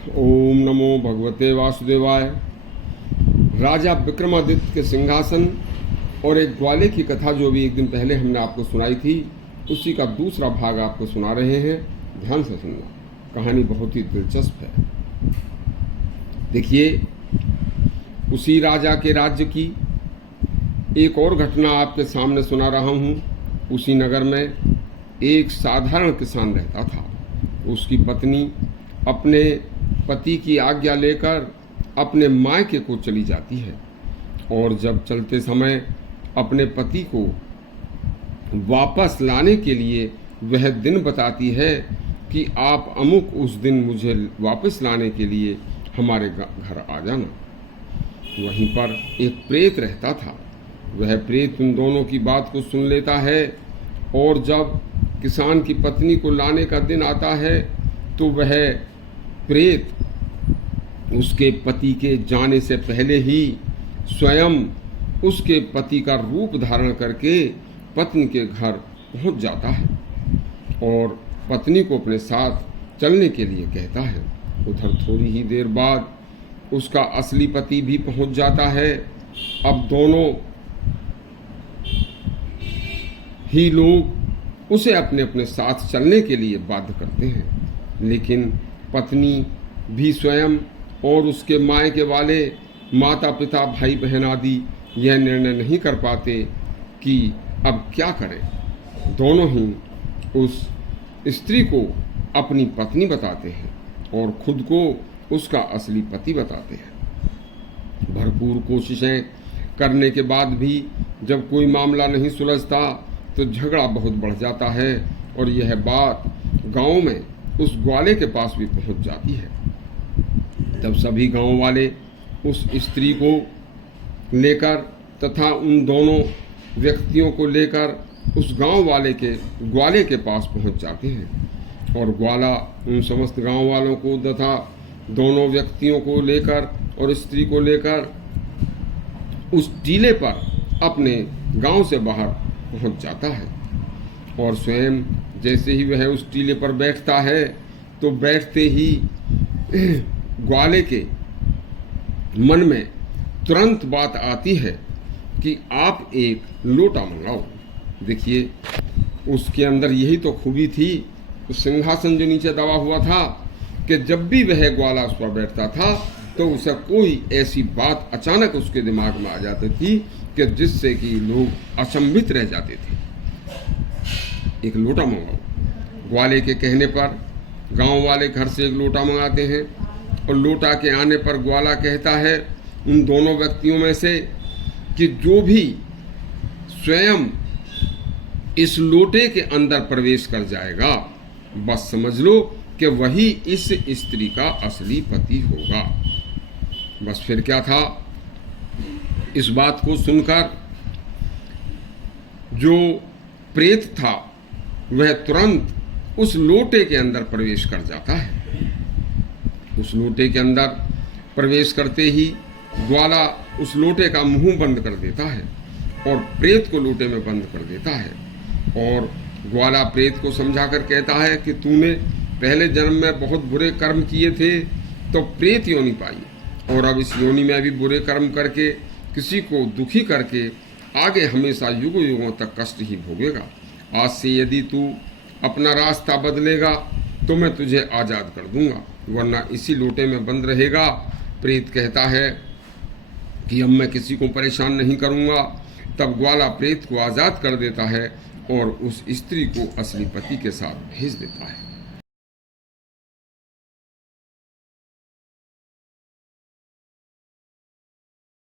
ओम नमो भगवते वासुदेवाय। राजा विक्रमादित्य के सिंहासन और एक ग्वाले की कथा जो भी एक दिन पहले हमने आपको सुनाई थी, उसी का दूसरा भाग आपको सुना रहे हैं। ध्यान से सुनना, कहानी बहुत ही दिलचस्प है। देखिए, उसी राजा के राज्य की एक और घटना आपके सामने सुना रहा हूँ। उसी नगर में एक साधारण किसान रहता था। उसकी पत्नी अपने पति की आज्ञा लेकर अपने मायके को चली जाती है और जब चलते समय अपने पति को वापस लाने के लिए वह दिन बताती है कि आप अमुक उस दिन मुझे वापस लाने के लिए हमारे घर आ जाना। वहीं पर एक प्रेत रहता था। वह प्रेत उन दोनों की बात को सुन लेता है और जब किसान की पत्नी को लाने का दिन आता है तो वह प्रेत उसके पति के जाने से पहले ही स्वयं उसके पति का रूप धारण करके पत्नी के घर पहुंच जाता है और पत्नी को अपने साथ चलने के लिए कहता है। उधर थोड़ी ही देर बाद उसका असली पति भी पहुंच जाता है। अब दोनों ही लोग उसे अपने अपने साथ चलने के लिए बाध्य करते हैं, लेकिन पत्नी भी स्वयं और उसके मायके वाले माता पिता भाई बहन आदि यह निर्णय नहीं कर पाते कि अब क्या करें। दोनों ही उस स्त्री को अपनी पत्नी बताते हैं और खुद को उसका असली पति बताते हैं। भरपूर कोशिशें करने के बाद भी जब कोई मामला नहीं सुलझता तो झगड़ा बहुत बढ़ जाता है और यह बात गांव में उस ग्वाले के पास भी पहुंच जाती है। तब सभी गांव वाले उस स्त्री को लेकर तथा उन दोनों व्यक्तियों को लेकर उस गांव वाले के ग्वाले के पास पहुंच जाते हैं और ग्वाला उन समस्त गांव वालों को तथा दोनों व्यक्तियों को लेकर और स्त्री को लेकर उस टीले पर अपने गांव से बाहर पहुंच जाता है और स्वयं जैसे ही वह उस टीले पर बैठता है तो बैठते ही ग्वाले के मन में तुरंत बात आती है कि आप एक लोटा मंगाओ। देखिए, उसके अंदर यही तो खूबी थी, उस सिंहासन जो नीचे दबा हुआ था कि जब भी वह ग्वाला उस पर बैठता था तो उसे कोई ऐसी बात अचानक उसके दिमाग में आ जाती थी कि जिससे कि लोग अचंभित रह जाते थे। एक लोटा मंगाओ। ग्वाले के कहने पर गांव वाले घर से एक लोटा मंगाते हैं और लोटा के आने पर ग्वाला कहता है उन दोनों व्यक्तियों में से कि जो भी स्वयं इस लोटे के अंदर प्रवेश कर जाएगा, बस समझ लो कि वही इस स्त्री का असली पति होगा। बस फिर क्या था, इस बात को सुनकर जो प्रेत था वह तुरंत उस लोटे के अंदर प्रवेश कर जाता है। उस लोटे के अंदर प्रवेश करते ही ग्वाला उस लोटे का मुंह बंद कर देता है और प्रेत को लोटे में बंद कर देता है और ग्वाला प्रेत को समझाकर कहता है कि तूने पहले जन्म में बहुत बुरे कर्म किए थे तो प्रेत योनि पाई और अब इस योनि में भी बुरे कर्म करके किसी को दुखी करके आगे हमेशा युगों युगों तक कष्ट ही भोगेगा। आज से यदि तू अपना रास्ता बदलेगा तो मैं तुझे आज़ाद कर दूंगा, वरना इसी लोटे में बंद रहेगा। प्रेत कहता है कि अब मैं किसी को परेशान नहीं करूंगा। तब ग्वाला प्रेत को आज़ाद कर देता है और उस स्त्री को असली पति के साथ भेज देता है।